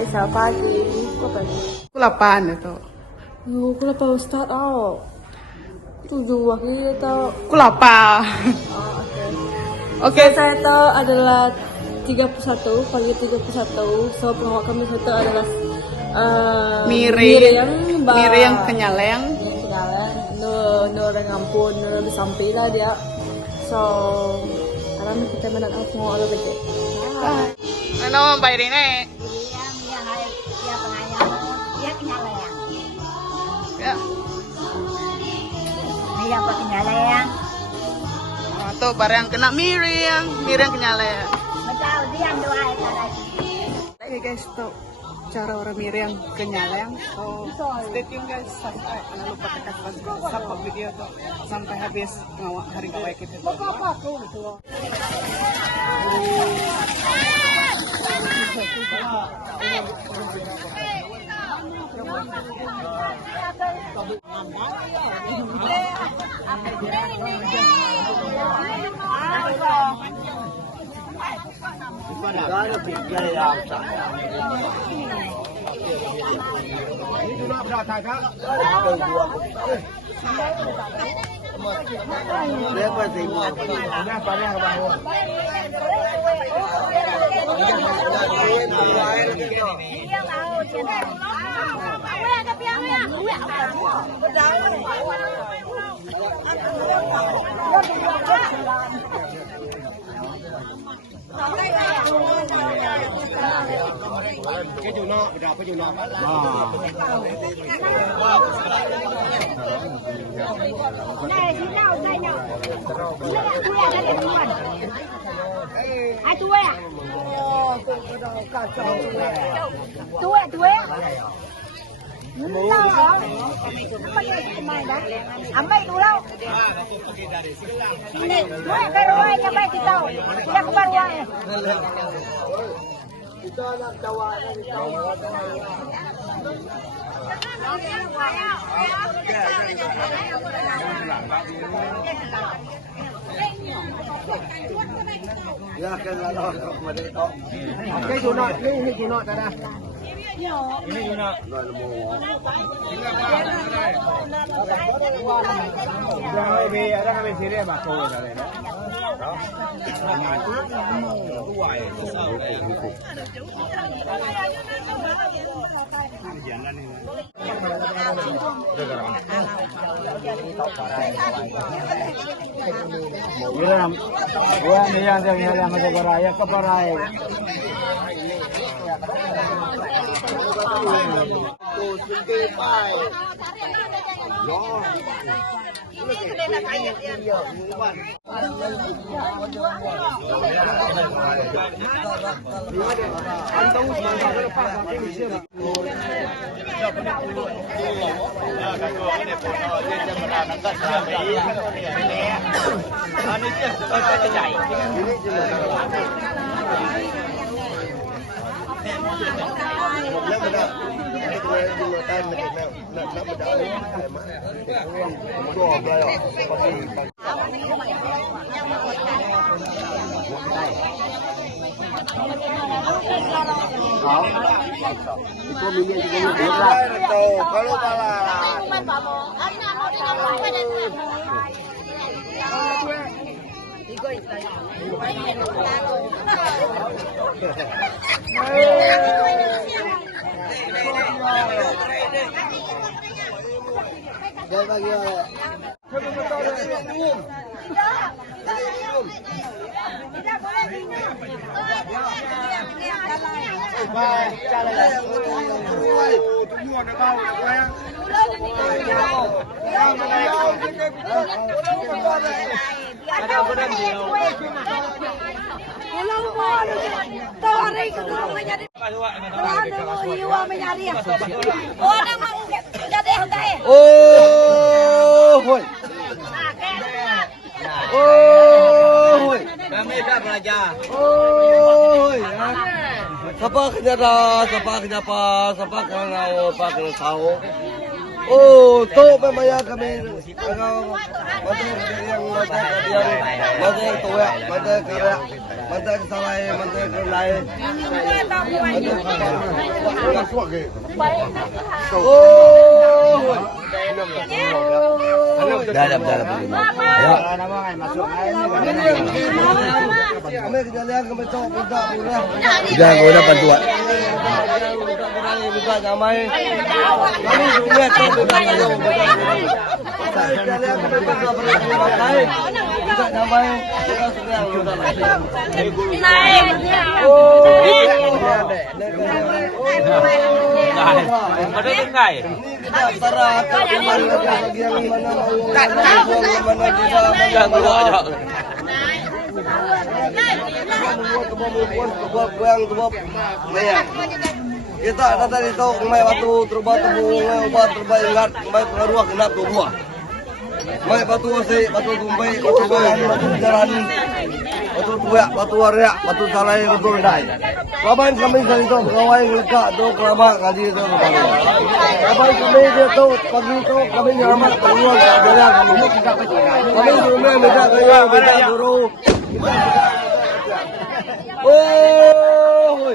Hai, selamat pagi. Kok pagi? Kulapan itu. Kenapa Ustaz? Oh, 7 waktu itu. Kulapa. Oke, saya tahu adalah 31, pagi 31. So, pengawal kami itu adalah Miriam Kenyaleng. No orang ngampun, no sampai lah dia. So, alam kita menang apa mau ada betul. Ano Mbak Irene? Ya. Miriam kok Kenyaleng. Tuh barang kena Miriam Kenyaleng. Betul, diam doa cara. Oke guys, tuh cara orang Miriam Kenyaleng. So, stay tune guys. Subscribe. Jangan lupa tekan subscribe video tuh sampai habis ngawak hari kawai kita. Amai dulu. Ini, gue keruai nyampe kita. Tidak kebaruan. Ya kan lah kepada itu. Oke, Junot. Ini Junot ada. Ini Yuna. Jangan lebih ada kami sini ya Pak Kowe kali ya. Miriam, gua nih yang jalan sama Jabaraya ke Parai. Tuh, sini pai. Yo. Kalau kami dah belajar. Siapa kenyara, siapa kenyapa, siapa kenal, siapa kenal tahu. Oh, tu memang kami kalau macam yang tua, macam karya. Mantai kesalai, mantai kelai. Oh. Dalam. Ayo. Kami kejadian kami cok minta murah. Jangan guna bantuan. Minta damai. Kami dunia cok minta damai. Kalian kami minta berpakai. Minta damai. Kita sedang minta Ada enggak? Kita antara bagi yang mana mau mana bisa mana. Kita ada tadi tu mai batu terubah tebung ubat terbaik ingat mai pengaruh kena dua. Mai batu ose batu tumbai batu bayan batu jalan batu tuak batu waria batu salai batu dai. Kapan kami dari tu pegawai ngeka tu kelama ngaji tu. Kapan kami dia tu pagi tu kami nyelamat keluar kerja kami. Kami rumah minta kaya minta guru. Oh.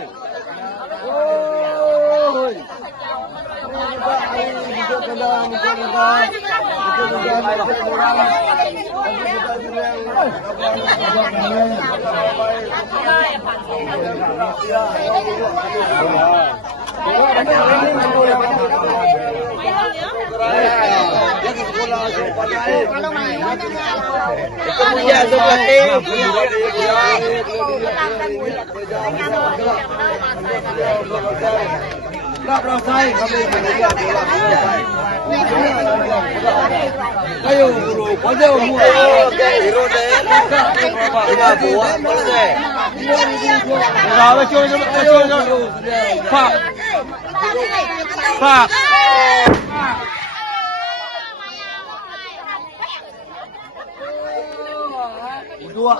Tak berasai kami bekerja di lapangan. Ayo guru, pada umur. Hero deh. Kita buat boleh. Pak. Pak. Dua.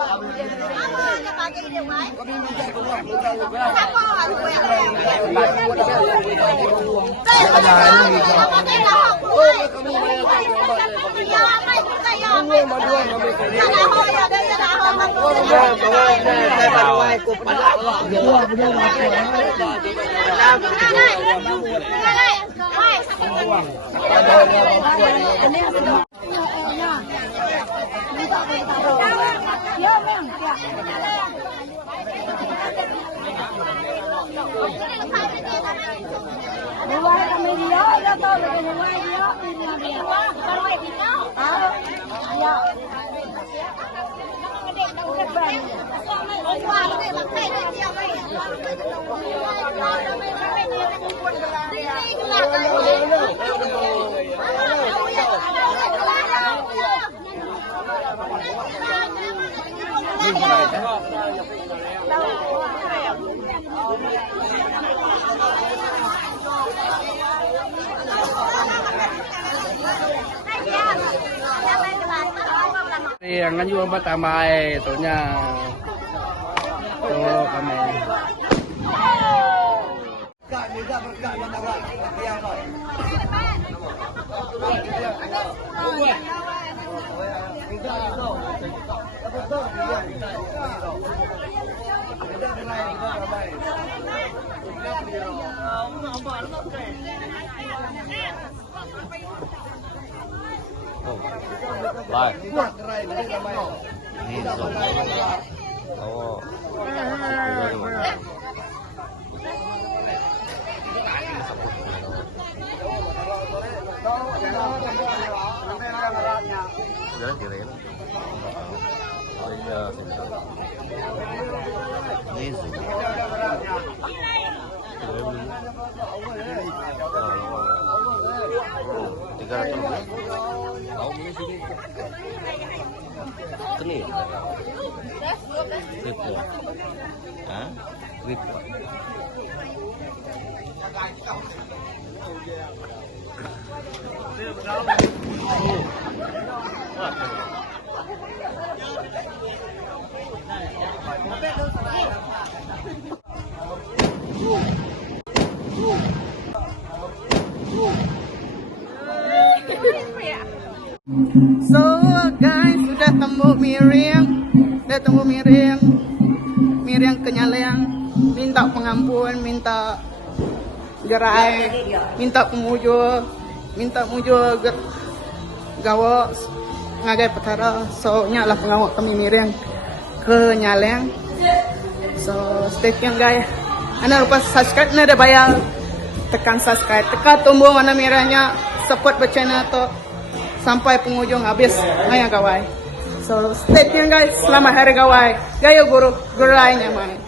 Yang kan juga tamai tuhnya. Tuh kami. Baik. Oh. Jalan kira-kira. Oh iya. Ini sih. Tiga ratus. Tahu ini sini. Ini. Ribu. Hah? Ribu. So guys, sudah temu miring, minta pengampun, minta gerai, minta pemujo, gawa ngagai perkara. So nya lah pengawak kami Miriam ke Nyaleng. So stay tune guys. Anda lupa subscribe, anda ada bayar, tekan subscribe, tekan tombol warna merahnya, support channel tu sampai penghujung habis ngaya gawai. So stay tune guys, selamat hari gawai. Gaya guru gerainya main.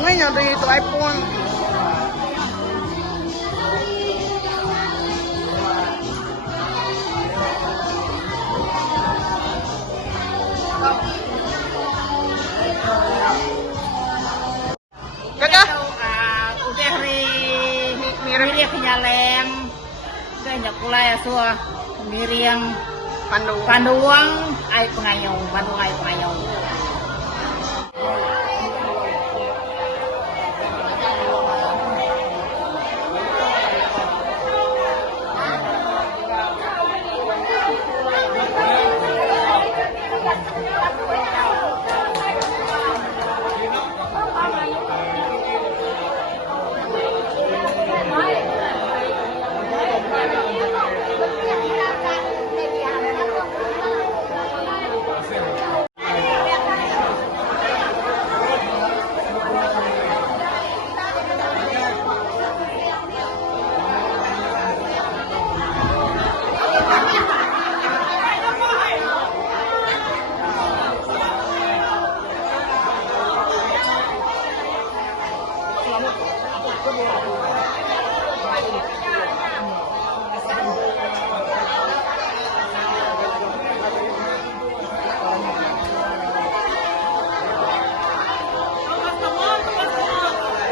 Ngayon dito iPhone. Kakak? Udah Miriam ke Nyaleng. Udah nyak pula ya suah. Miriam Panduang ay pengayong. Panduang ay pengayong.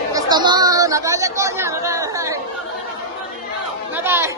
Customer, nakaya ko niya. Nakay.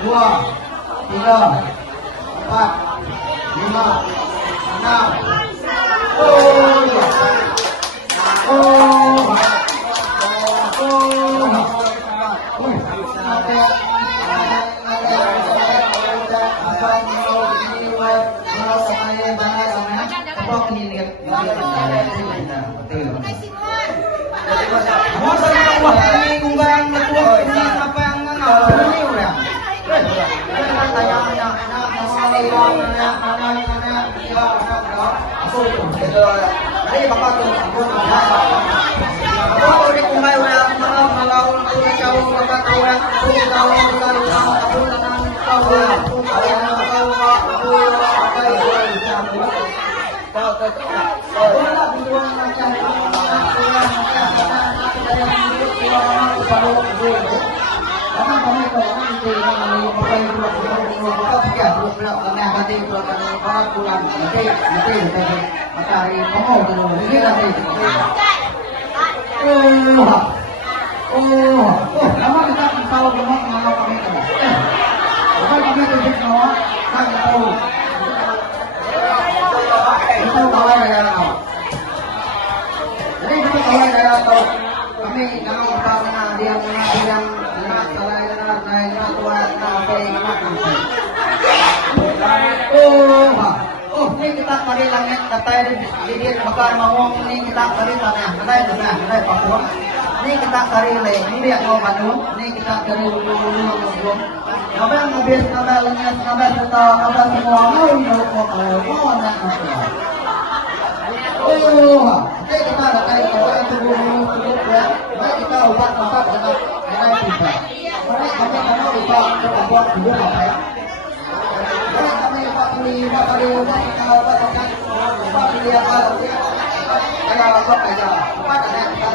Dua, tiga, empat, lima, enam. Oh, ya. Oh, tahu memang mengalau kami kan. Bukan kami tujuh nawa, kan tahu. Kita kawai daya nawa. Jadi kita kawai daya tahu. Kami jangan lupa dengan diam salai na tua na pe na kampai. Oh, ini kita kali langit kata di bakar mawong ini kita kali tanah. Ada Papua. Ini kita cari le, ini dia mau Bandung, ini kita cari dulu. Apa yang habis kabar lenyap, kabar kita, kabar semua mau nak apa? Oh, ini kita ada kali kabar itu dulu ya. Baik kita ubat dengan kita. Kami lupa kita buat dulu apa ya? Kami lupa ubat kita ubat pilih apa? Kayak apa aja. Ubat ada kita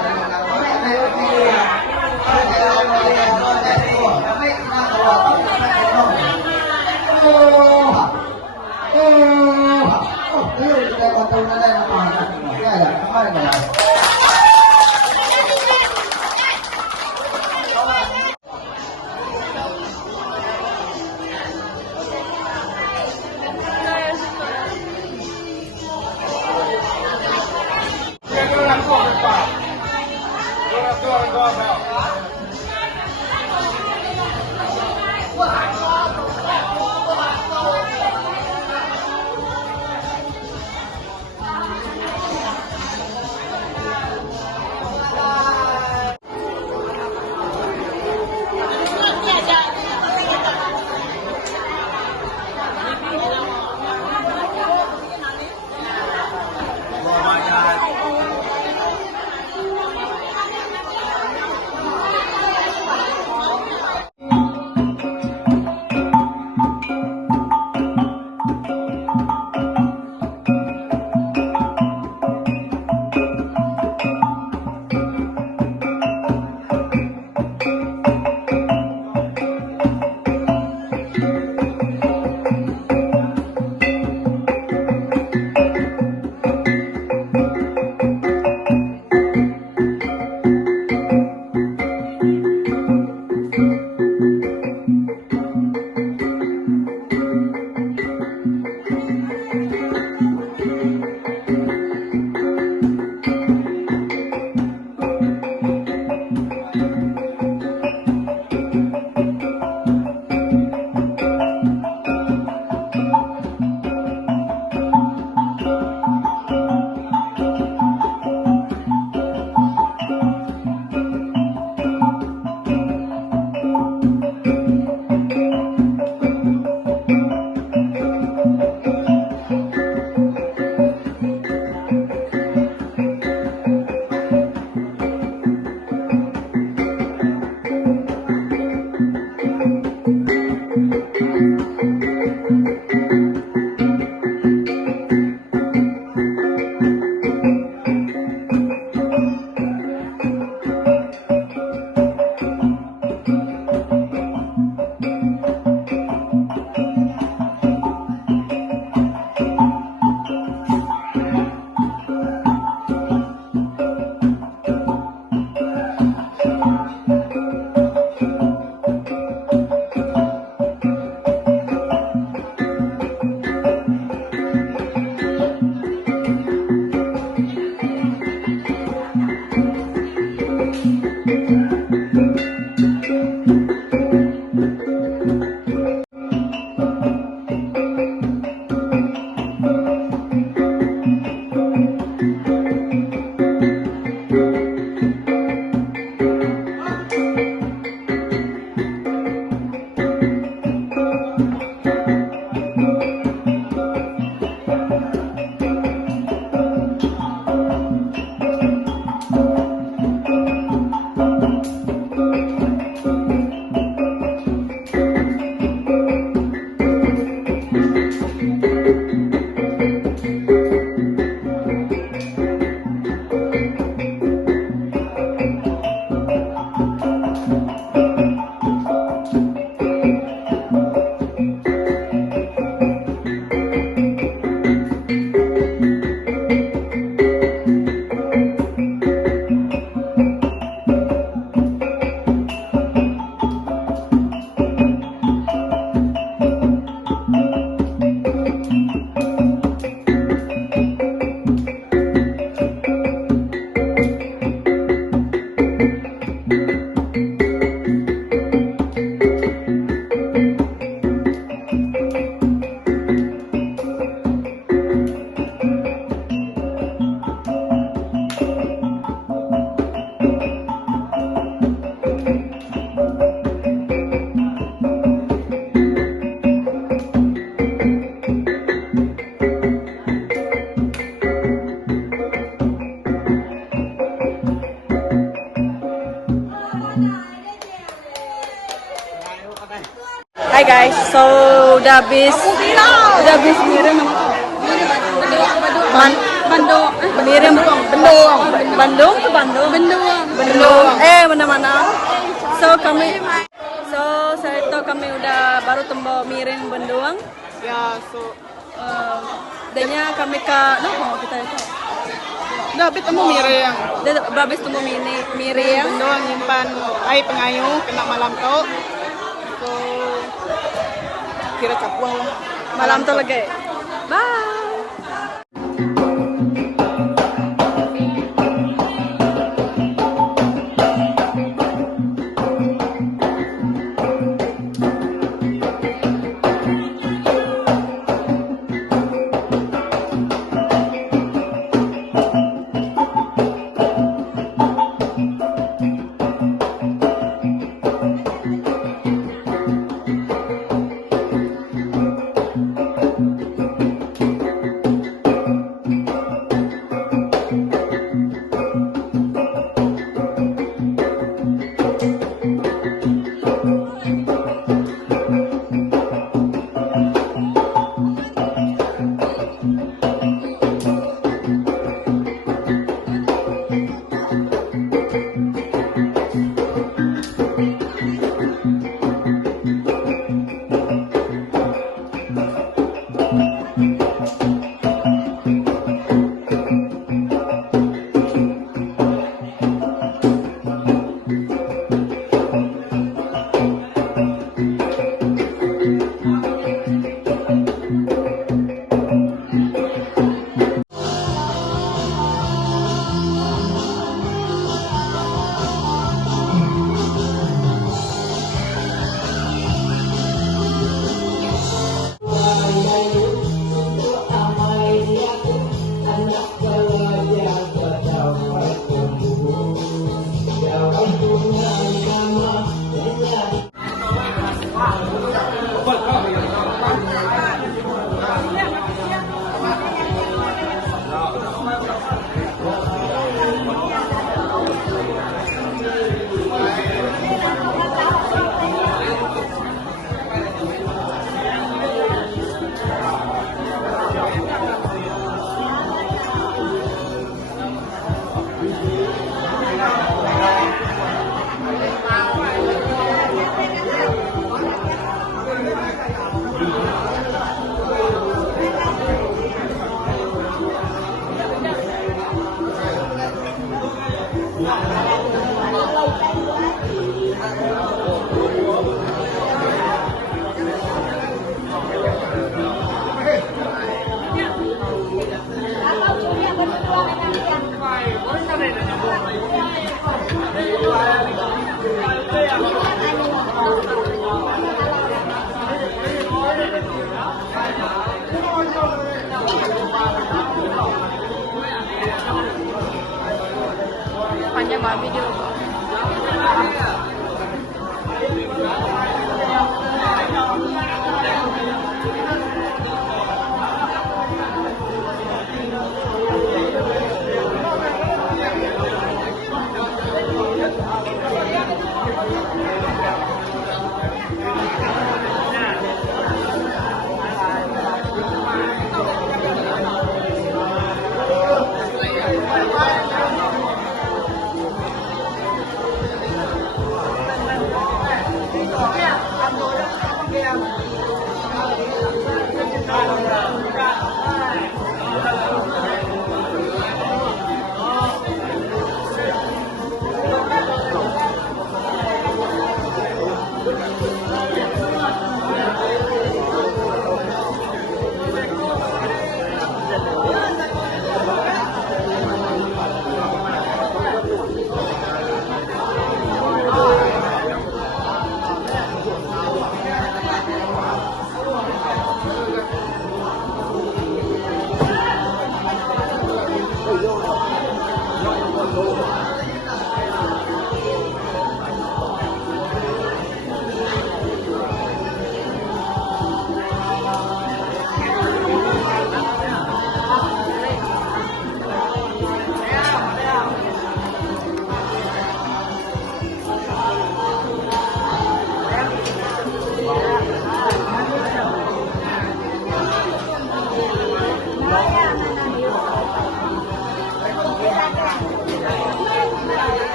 Hai guys, so udah habis miring Bandung. Miring Bandung ke Bandung. Mana-mana. Saya itu kami udah baru tembok miring Bandung. Ya, so Danya kami ke kita itu. udah habis temu miring. Habis temu miring. Doang nyimpan air pengayuh kena malam tuh. So kira capuah lah. Malam tuh lagi. Bye. Panjang banget video.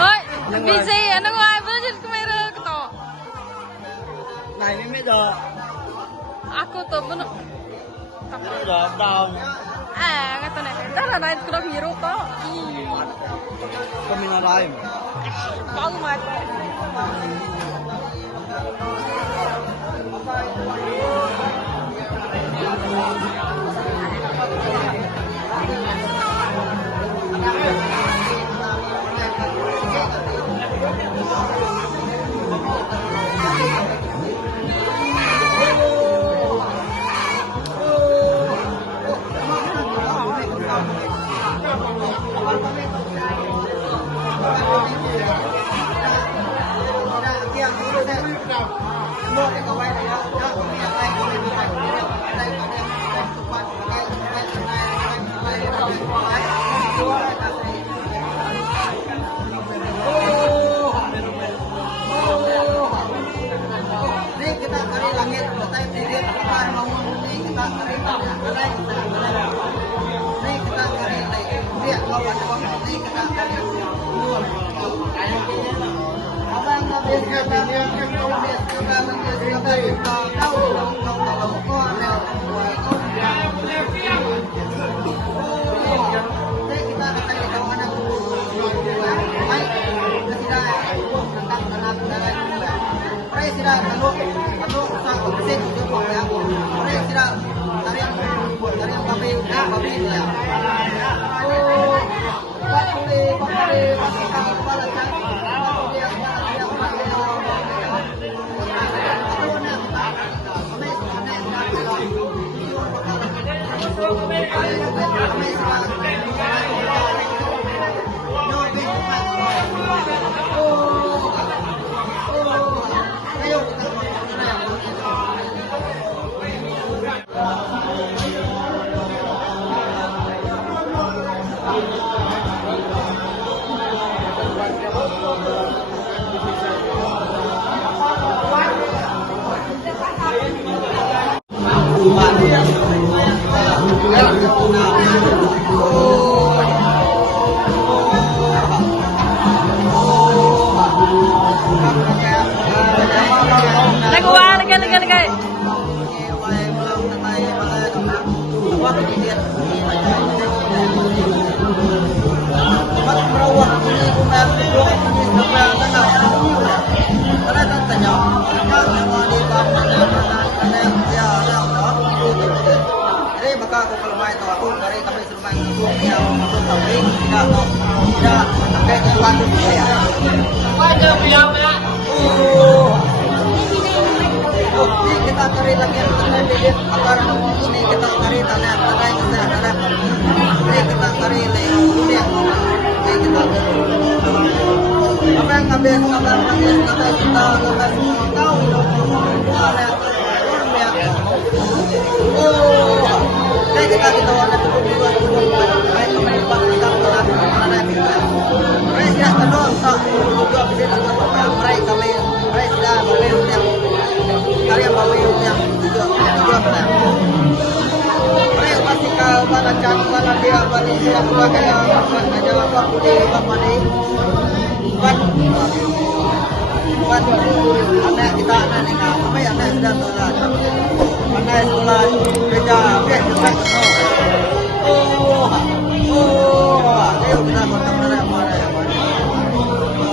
Oi, busy. Ano nga? Budget kamera ko to. Này mới biết được. Ako to, buno. Biết được đâu. Nga to na. Tara na ko lang hero to. Kami na đây. Bago mat. Oh,